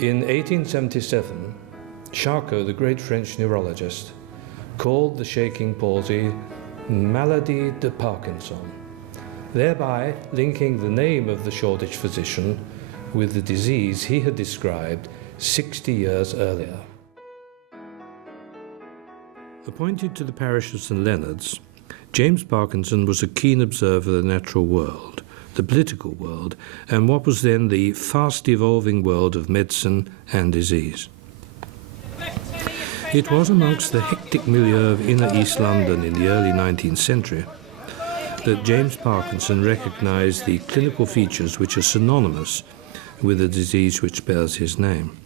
In 1877, Charcot, the great French neurologist, called the shaking palsy maladie de Parkinson, thereby linking the name of the Shoreditch physician with the disease he had described 60 years earlier. Appointed to the Parish of St Leonard's, James Parkinson was a keen observer of the natural world, the political world, and what was then the fast-evolving world of medicine and disease. It was amongst the hectic milieu of inner East London in the early 19th century that James Parkinson recognized the clinical features which are synonymous with the disease which bears his name.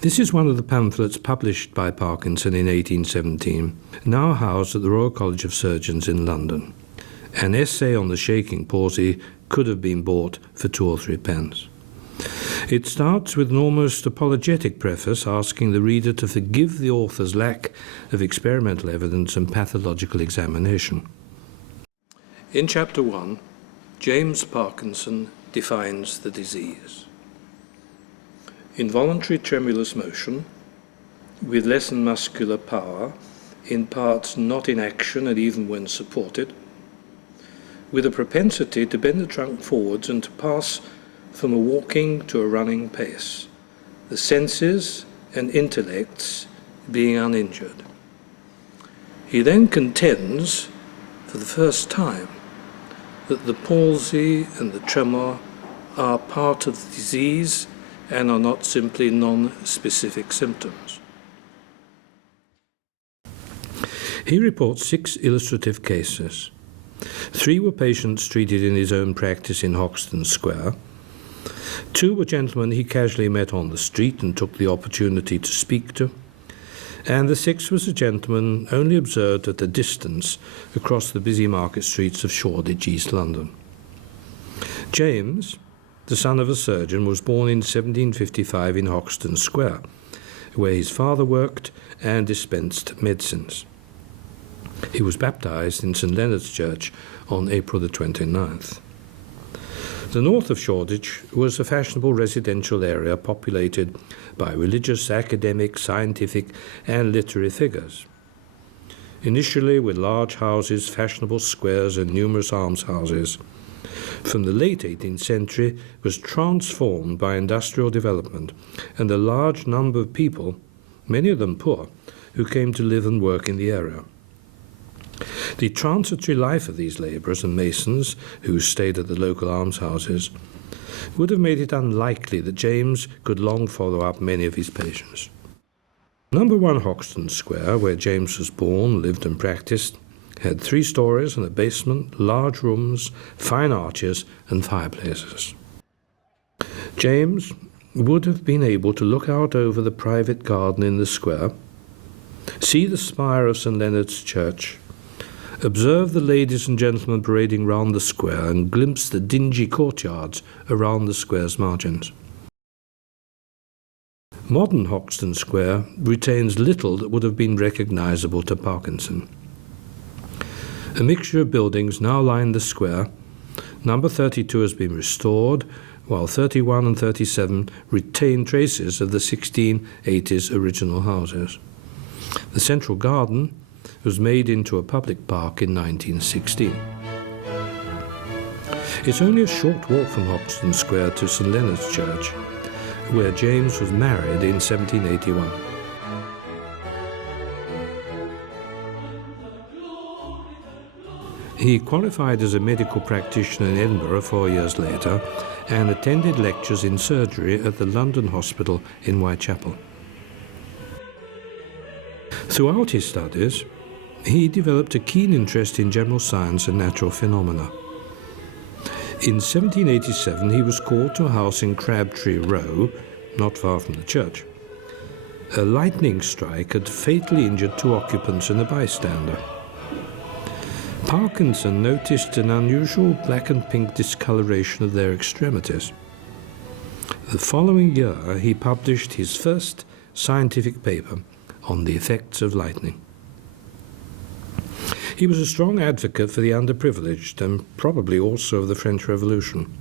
This is one of the pamphlets published by Parkinson in 1817, now housed at the Royal College of Surgeons in London. An essay on the shaking palsy could have been bought for 2 or 3 pence. It starts with an almost apologetic preface asking the reader to forgive the author's lack of experimental evidence and pathological examination. In Chapter 1, James Parkinson defines the disease. Involuntary tremulous motion, with lessened muscular power, in parts not in action and even when supported, with a propensity to bend the trunk forwards and to pass from a walking to a running pace, the senses and intellects being uninjured. He then contends, for the first time, that the palsy and the tremor are part of the disease and are not simply non-specific symptoms. He reports 6 illustrative cases. 3 were patients treated in his own practice in Hoxton Square. 2 were gentlemen he casually met on the street and took the opportunity to speak to. And the 6th was a gentleman only observed at a distance across the busy market streets of Shoreditch, East London. James, the son of a surgeon, was born in 1755 in Hoxton Square, where his father worked and dispensed medicines. He was baptized in St Leonard's Church on April the 29th. The north of Shoreditch was a fashionable residential area populated by religious, academic, scientific and literary figures. Initially with large houses, fashionable squares and numerous almshouses, from the late 18th century was transformed by industrial development and a large number of people, many of them poor, who came to live and work in the area. The transitory life of these labourers and masons who stayed at the local almshouses would have made it unlikely that James could long follow up many of his patients. Number 1 Hoxton Square, where James was born, lived and practised, had 3 stories and a basement, large rooms, fine arches and fireplaces. James would have been able to look out over the private garden in the square, see the spire of St Leonard's Church, observe the ladies and gentlemen parading round the square and glimpse the dingy courtyards around the square's margins. Modern Hoxton Square retains little that would have been recognisable to Parkinson. A mixture of buildings now line the square. Number 32 has been restored, while 31 and 37 retain traces of the 1680s original houses. The central garden was made into a public park in 1916. It's only a short walk from Hoxton Square to St Leonard's Church, where James was married in 1781. He qualified as a medical practitioner in Edinburgh 4 years later and attended lectures in surgery at the London Hospital in Whitechapel. Throughout his studies, he developed a keen interest in general science and natural phenomena. In 1787, he was called to a house in Crabtree Row, not far from the church. A lightning strike had fatally injured 2 occupants and a bystander. Parkinson noticed an unusual black and pink discoloration of their extremities. The following year, he published his first scientific paper on the effects of lightning. He was a strong advocate for the underprivileged and probably also of the French Revolution.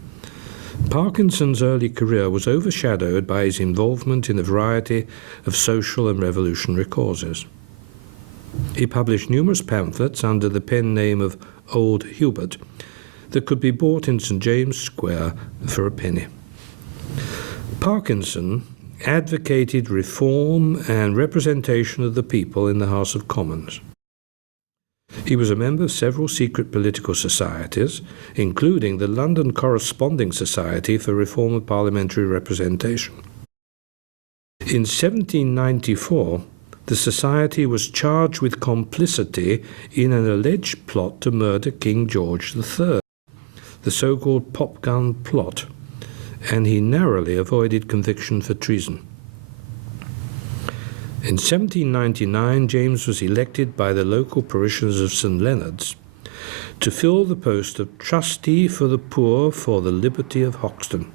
Parkinson's early career was overshadowed by his involvement in a variety of social and revolutionary causes. He published numerous pamphlets under the pen name of Old Hubert that could be bought in St James Square for a penny. Parkinson advocated reform and representation of the people in the House of Commons. He was a member of several secret political societies, including the London Corresponding Society for Reform of Parliamentary Representation. In 1794, the society was charged with complicity in an alleged plot to murder King George III, the so-called Popgun plot, and he narrowly avoided conviction for treason. In 1799, James was elected by the local parishioners of St Leonard's to fill the post of trustee for the poor for the liberty of Hoxton.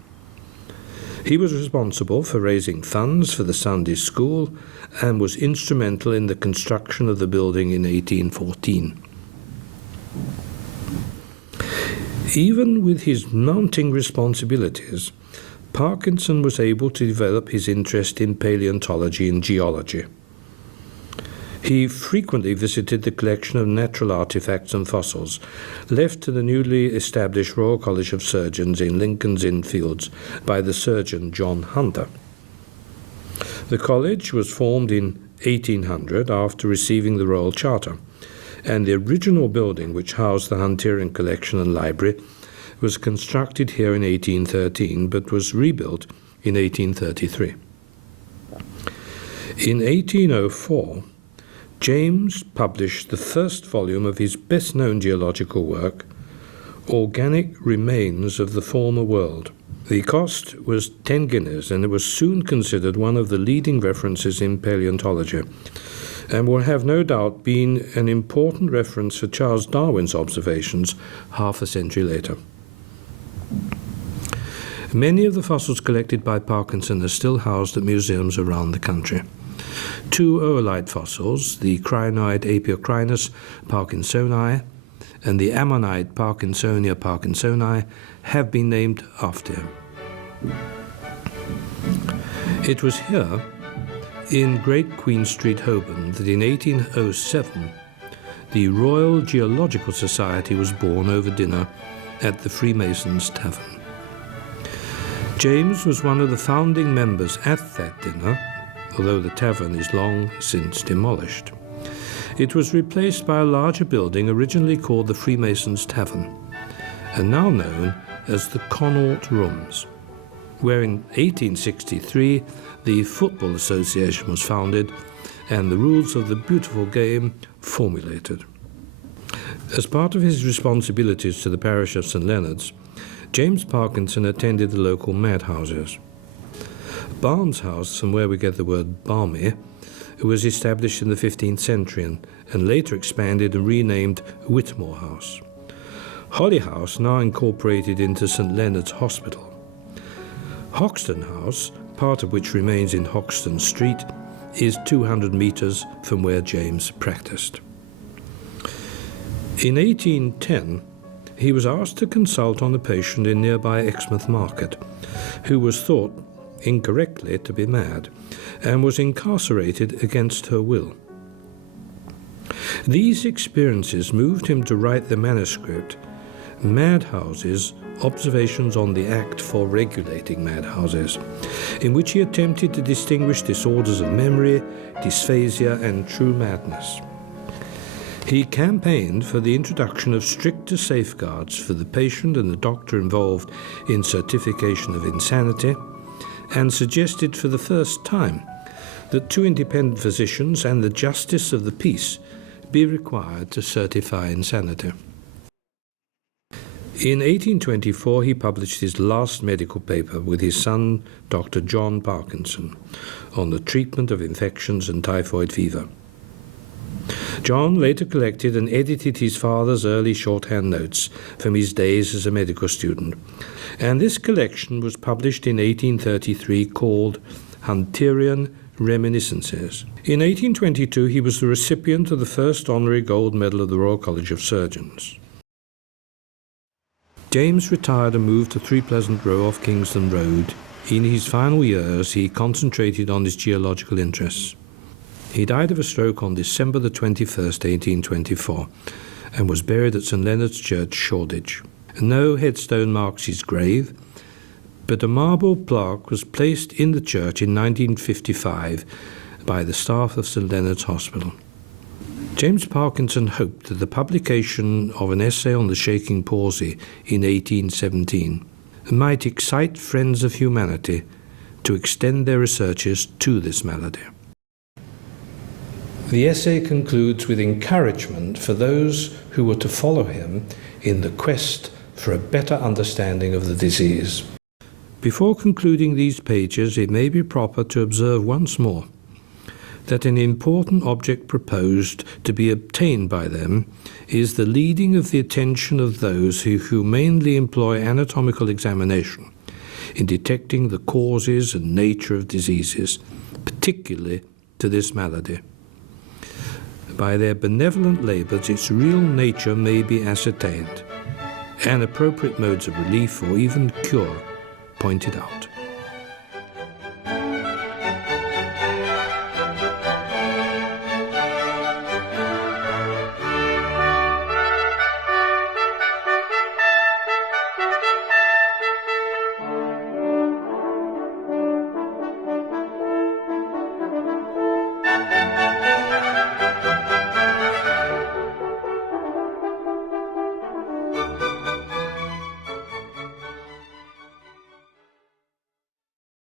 He was responsible for raising funds for the Sunday school and was instrumental in the construction of the building in 1814. Even with his mounting responsibilities, Parkinson was able to develop his interest in paleontology and geology. He frequently visited the collection of natural artifacts and fossils left to the newly established Royal College of Surgeons in Lincoln's Inn Fields by the surgeon John Hunter. The college was formed in 1800 after receiving the Royal Charter, and the original building which housed the Hunterian collection and library was constructed here in 1813 but was rebuilt in 1833. In 1804, James published the first volume of his best-known geological work, Organic Remains of the Former World. The cost was 10 guineas, and it was soon considered one of the leading references in paleontology, and will have no doubt been an important reference for Charles Darwin's observations half a century later. Many of the fossils collected by Parkinson are still housed at museums around the country. Two oolite fossils, the crinoid Apiocrinus parkinsoni and the ammonite Parkinsonia parkinsoni, have been named after him. It was here, in Great Queen Street, Holborn, that in 1807 the Royal Geological Society was born over dinner at the Freemasons' Tavern. James was one of the founding members at that dinner, although the tavern is long since demolished. It was replaced by a larger building originally called the Freemasons' Tavern, and now known as the Connaught Rooms, where in 1863 the Football Association was founded and the rules of the beautiful game formulated. As part of his responsibilities to the Parish of St Leonard's, James Parkinson attended the local madhouses. Barnes House, from where we get the word balmy, was established in the 15th century and later expanded and renamed Whitmore House. Holly House, now incorporated into St Leonard's Hospital. Hoxton House, part of which remains in Hoxton Street, is 200 metres from where James practiced. In 1810, he was asked to consult on a patient in nearby Exmouth Market, who was thought, incorrectly, to be mad, and was incarcerated against her will. These experiences moved him to write the manuscript, Madhouses, Observations on the Act for Regulating Madhouses, in which he attempted to distinguish disorders of memory, dysphasia, and true madness. He campaigned for the introduction of stricter safeguards for the patient and the doctor involved in certification of insanity, and suggested for the first time that two independent physicians and the justice of the peace be required to certify insanity. In 1824, he published his last medical paper with his son, Dr. John Parkinson, on the treatment of infections and typhoid fever. John later collected and edited his father's early shorthand notes from his days as a medical student, and this collection was published in 1833 called Hunterian Reminiscences. In 1822, he was the recipient of the first honorary gold medal of the Royal College of Surgeons. James retired and moved to 3 Pleasant Row off Kingston Road. In his final years, he concentrated on his geological interests. He died of a stroke on December the 21st, 1824, and was buried at St Leonard's Church, Shoredicth. No headstone marks his grave, but a marble plaque was placed in the church in 1955 by the staff of St Leonard's Hospital. James Parkinson hoped that the publication of an essay on the Shaking Palsy in 1817 might excite friends of humanity to extend their researches to this malady. The essay concludes with encouragement for those who were to follow him in the quest for a better understanding of the disease. Before concluding these pages, it may be proper to observe once more that an important object proposed to be obtained by them is the leading of the attention of those who humanely employ anatomical examination in detecting the causes and nature of diseases, particularly to this malady. By their benevolent labours, its real nature may be ascertained, and appropriate modes of relief or even cure pointed out.